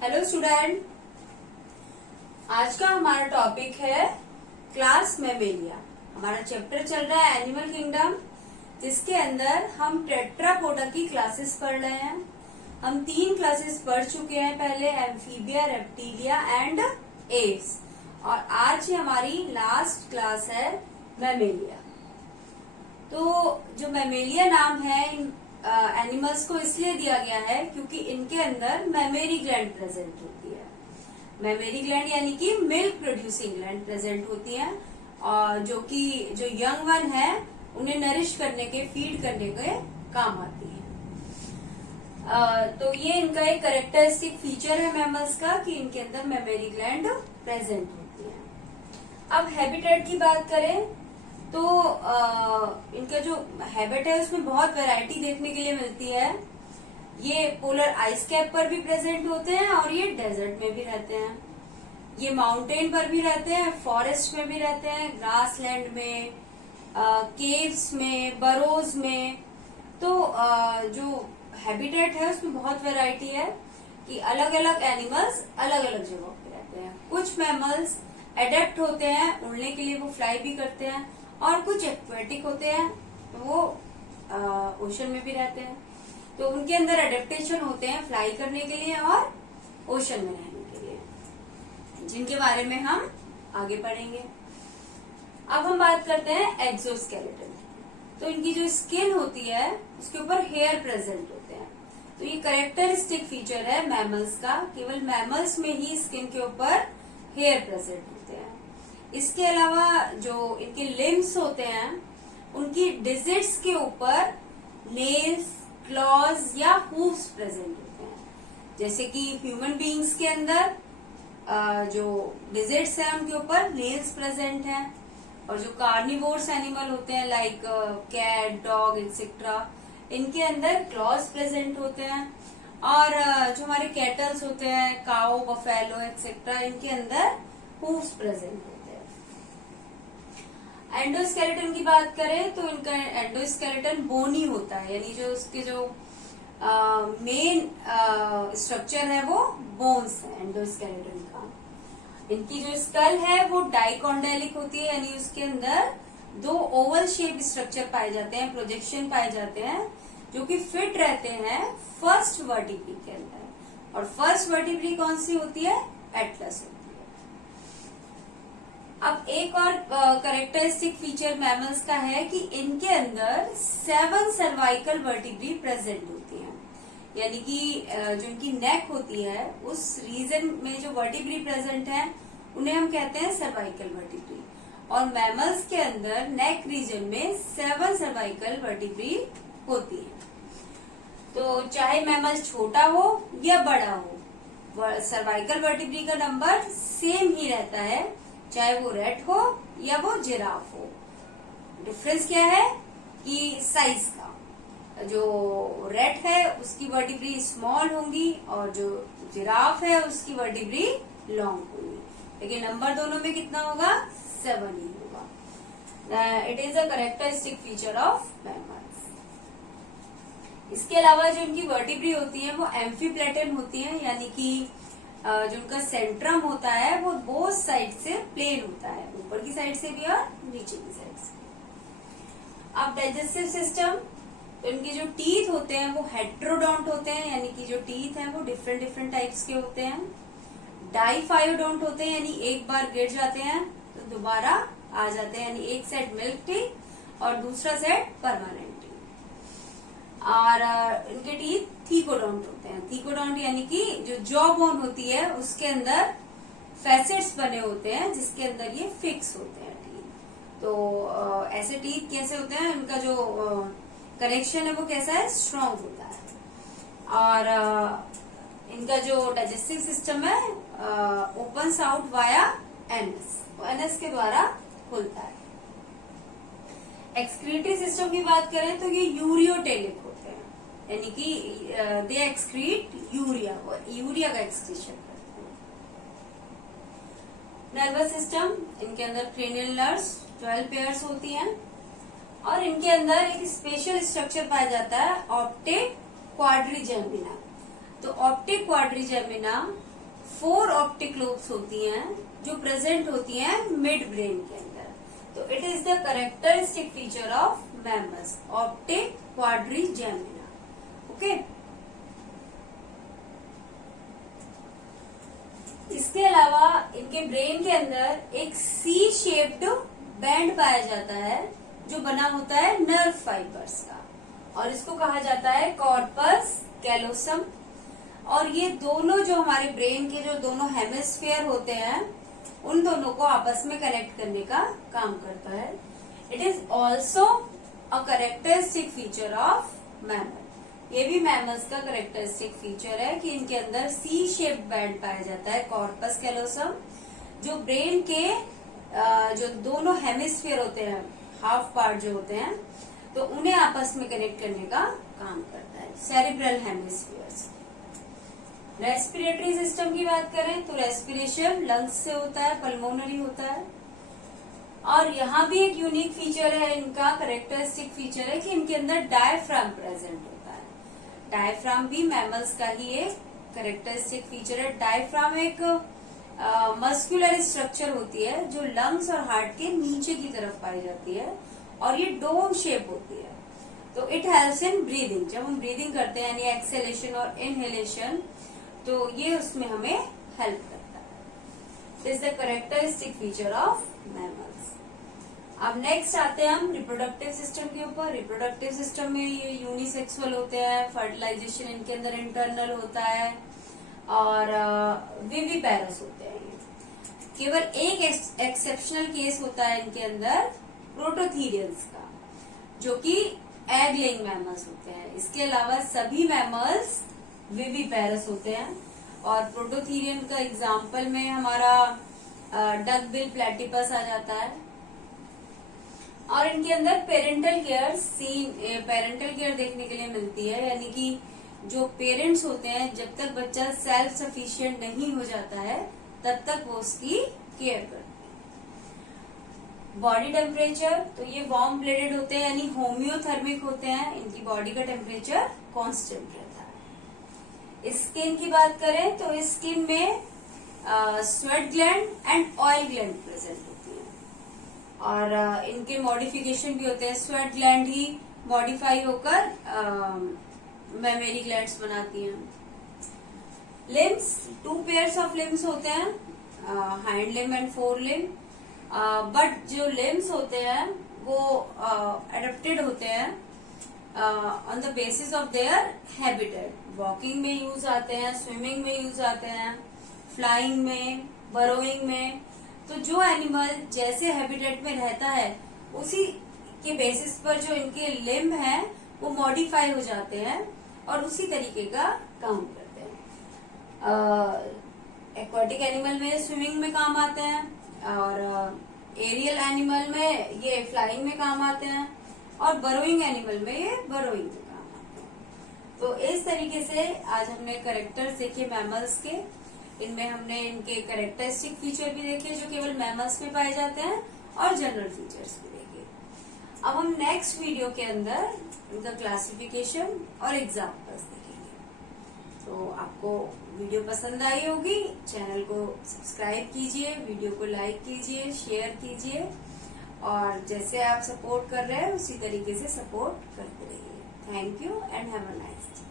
Hello student, आज का हमारा टॉपिक है क्लास मैमेलिया। हमारा चैप्टर चल रहा है एनिमल किंगडम, जिसके अंदर हम टेट्रापोडा की क्लासेस पढ़ रहे हैं। हम 3 क्लासेस पढ़ चुके हैं पहले, एम्फीबिया, रेप्टिलिया एंड एव्स, और आज ही हमारी लास्ट क्लास है मैमेलिया। तो जो मैमेलिया नाम है एनिमल्स को इसलिए दिया गया है क्योंकि इनके अंदर मैमेरी ग्लैंड प्रेजेंट होती है। मैमेरी ग्लैंड यानी कि मिल्क प्रोड्यूसिंग ग्लैंड प्रेजेंट होती है, और जो यंग वन है उन्हें नरिश करने के, फीड करने के काम आती है। तो ये इनका एक कैरेक्टरिस्टिक फीचर है मैमल्स का कि इनके अंदर मैमेरी ग्लैंड प्रेजेंट होती है। अब हैबिटेट की बात करें तो इनका जो हैबिट है उसमें बहुत वैरायटी देखने के लिए मिलती है। ये पोलर आइस कैप पर भी प्रेजेंट होते हैं और ये डेजर्ट में भी रहते हैं। ये माउंटेन पर भी रहते हैं, फॉरेस्ट में भी रहते हैं, ग्रासलैंड में, केव्स में, बरोज में। तो जो हैबिटेट है उसमें बहुत वैरायटी है कि अलग अलग एनिमल्स अलग अलग जगहों पे रहते हैं। कुछ मैमल्स एडेप्ट होते हैं उड़ने के लिए, वो फ्लाई भी करते हैं, और कुछ एक्वेटिक होते हैं वो ओशन में भी रहते हैं। तो उनके अंदर एडेप्टेशन होते हैं फ्लाई करने के लिए और ओशन में रहने के लिए, जिनके बारे में हम आगे पढ़ेंगे। अब हम बात करते हैं एक्सोस्केलेटन। तो इनकी जो स्किन होती है उसके ऊपर हेयर प्रेजेंट होते हैं। तो ये कैरेक्टरिस्टिक फीचर है मैमल्स का, केवल मैमल्स में ही स्किन के ऊपर हेयर प्रेजेंट होते हैं। इसके अलावा जो इनके लिम्स होते हैं उनकी डिजिट्स के ऊपर नेल्स, क्लॉज या हूव्स प्रेजेंट होते हैं। जैसे कि ह्यूमन बीइंग्स के अंदर जो डिजिट्स हैं उनके ऊपर नेल्स प्रेजेंट हैं, और जो कार्निवोर्स एनिमल होते हैं लाइक कैट, डॉग एक्सेट्रा, इनके अंदर क्लॉज प्रेजेंट होते हैं। और जो हमारे कैटल्स होते हैं, काओ, बफेलो एक्सेट्रा, इनके अंदर हूव्स प्रेजेंट होते हैं। एंडोस्केलेटन की बात करें तो इनका एंडोस्केलेटन बोनी होता है, यानी जो उसके जो मेन स्ट्रक्चर है वो बोन्स है एंडोस्केलेटन का। इनकी जो स्कल है वो डाइकोंडेलिक होती है, यानी उसके अंदर 2 ओवल शेप स्ट्रक्चर पाए जाते हैं, प्रोजेक्शन पाए जाते हैं, जो कि फिट रहते हैं फर्स्ट वर्टिब्री के अंदर। और फर्स्ट वर्टिब्री कौन सी होती है? एटलस होती है। अब एक और कैरेक्टरिस्टिक फीचर मैमल्स का है कि इनके अंदर 7 सर्वाइकल वर्टिब्री प्रेजेंट होती हैं, यानी कि जो इनकी नेक होती है उस रीजन में जो वर्टिब्री प्रेजेंट है उन्हें हम कहते हैं सर्वाइकल वर्टिब्री। और मैमल्स के अंदर नेक रीजन में 7 सर्वाइकल वर्टिब्री होती है। तो चाहे मैमल छोटा हो या बड़ा हो, सर्वाइकल वर्टिब्री का नंबर सेम ही रहता है, चाहे वो रेट हो या वो जिराफ हो। डिफरेंस क्या है कि साइज का। जो रेट है उसकी वर्टिब्री स्मॉल होंगी और जो जिराफ है उसकी वर्टिब्री लॉन्ग होगी, लेकिन नंबर दोनों में कितना होगा? 7 ही होगा। It is a characteristic feature of mammals. इसके अलावा जो इनकी वर्टिब्री होती है वो एम्फीप्लेटन होती है, यानी कि जो उनका सेंट्रम होता है वो बोथ साइड से प्लेन होता है, ऊपर की साइड से भी और नीचे की साइड से। अब डाइजेस्टिव सिस्टम, तो इनके जो टीथ होते हैं वो हेट्रोडोंट होते हैं, यानी कि जो टीथ हैं वो डिफरेंट डिफरेंट टाइप्स के होते हैं। डाइफायोडोंट होते हैं, यानी एक बार गिर जाते हैं तो दोबारा आ जाते हैं, यानी एक सेट मिल्क टीथ और दूसरा सेट परमानेंट। और इनके टीथ थीकोडोंट होते हैं। थीकोडोंट यानी कि जो जॉ बोन होती है उसके अंदर फैसेट्स बने होते हैं, जिसके अंदर ये फिक्स होते हैं टीथ। तो ऐसे टीथ कैसे होते हैं, इनका जो कनेक्शन है वो कैसा है? स्ट्रॉन्ग होता है। और इनका जो डाइजेस्टिव सिस्टम है opens out via anus, anus के द्वारा खुलता है। एक्सक्रीटरी सिस्टम की बात करें तो ये यूरियोटेलिक होते हैं, यानी कि दे एक्सक्रीट यूरिया, और यूरिया का एक्सक्रीशन करते हैं। नर्वस सिस्टम, इनके अंदर क्रेनियल नर्व्स 12 पेयर्स होती हैं, और इनके अंदर एक स्पेशल स्ट्रक्चर पाया जाता है ऑप्टिक क्वाड्रिजेमिना। तो ऑप्टिक क्वाड्रिजेमिना 4 ऑप्टिक लोब्स होती हैं जो प्रेजेंट होती हैं मिड ब्रेन के अंदर। तो it is the characteristic feature of mammals, optic quadrigemina. Okay, इसके अलावा इनके ब्रेन के अंदर एक सी शेप्ड बैंड पाया जाता है जो बना होता है नर्व फाइबर्स का, और इसको कहा जाता है कॉर्पस कैलोसम। और ये दोनों जो हमारे ब्रेन के जो दोनों हेमिस्फीयर होते हैं उन दोनों को आपस में कनेक्ट करने का काम करता है। It is also a characteristic feature of mammal. ये भी मैमल्स का कैरेक्टरिस्टिक फीचर है कि इनके अंदर सी शेप्ड बैंड पाया जाता है कॉर्पस कैलोसम, जो ब्रेन के जो दोनों हेमिस्फीयर होते हैं, हाफ पार्ट जो होते हैं, तो उन्हें आपस में कनेक्ट करने का काम करता है, सेरिब्रल हेमिस्फीयर्स। रेस्पिरेटरी सिस्टम की बात करें तो रेस्पिरेशन लंग्स से होता है, पल्मोनरी होता है। और यहाँ भी एक यूनिक फीचर है इनका, कैरेक्टरिस्टिक फीचर है कि इनके अंदर डायफ्राम प्रेजेंट होता है। डायफ्राम भी मैमल्स का ही एक कैरेक्टरिस्टिक फीचर है। डायफ्राम एक मस्कुलर स्ट्रक्चर होती है जो लंग्स और हार्ट के नीचे की तरफ पाई जाती है, और ये डोम शेप होती है। तो इट हेल्प्स इन ब्रीदिंग। जब हम ब्रीदिंग करते हैं यानी एक्सेलेशन और इनहेलेशन, तो ये उसमें हमें हेल्प करता है। This is the characteristic feature of mammals. अब नेक्स्ट आते हैं हम रिप्रोडक्टिव सिस्टम के ऊपर। रिप्रोडक्टिव सिस्टम में ये यूनिसेक्सुअल होते हैं, फर्टिलाइजेशन इनके अंदर इंटरनल होता है, और विविपेरस होते हैं। केवल एक एक्सेप्शनल केस होता है इनके अंदर प्रोटोथीरियंस का, जो कि एग लेइंग मैमल्स होते हैं। इसके अलावा सभी मैमल्स विविपेरस होते हैं। और प्रोटोथीरियन का एग्जाम्पल में हमारा डक बिल प्लेटिपस आ जाता है। और इनके अंदर पेरेंटल केयर देखने के लिए मिलती है, यानी कि जो पेरेंट्स होते हैं जब तक बच्चा सेल्फ सफिशिएंट नहीं हो जाता है तब तक वो उसकी केयर करते हैं। बॉडी टेम्परेचर, तो ये वार्म ब्लडेड होते हैं यानी होम्योथर्मिक होते हैं, इनकी बॉडी का टेम्परेचर कांस्टेंट रहता है। स्किन की बात करें तो स्किन में sweat gland and oil gland present होती है, और इनके मॉडिफिकेशन भी होते हैं। स्वेट ग्लैंड ही मॉडिफाई होकर मेमरी ग्लैंड्स बनाती हैं। लिम्स, 2 पेयर्स ऑफ लिम्स होते हैं, hind limb and fore limb. But जो लिम्स होते हैं वो एडेप्टेड होते हैं on the basis of their habitat. Walking में यूज आते हैं, स्विमिंग में यूज आते हैं, फ्लाइंग में, बरोइंग में। तो जो एनिमल जैसे हैबिटेट में रहता है उसी के बेसिस पर जो इनके लिम्ब हैं वो मॉडिफाई हो जाते हैं और उसी तरीके का काम करते हैं। एक्वाटिक एनिमल में स्विमिंग में काम आते हैं, और एरियल एनिमल में ये फ्लाइंग में काम आते हैं, और बरोइंग एनिमल में ये बरोइंग में काम आते हैं। तो इस तरीके से आज हमने कैरेक्टर्स देखे मैमल्स के। इनमें हमने इनके कैरेक्टरिस्टिक फीचर भी देखे जो केवल मैमल्स में पाए जाते हैं, और जनरल फीचर्स भी देखे। अब हम नेक्स्ट वीडियो के अंदर इनका क्लासिफिकेशन और एग्जाम्पल्स देखेंगे। तो आपको वीडियो पसंद आई होगी, चैनल को सब्सक्राइब कीजिए, वीडियो को लाइक कीजिए, शेयर कीजिए, और जैसे आप सपोर्ट कर रहे हैं उसी तरीके से सपोर्ट करते रहिए। Thank you and have a nice day.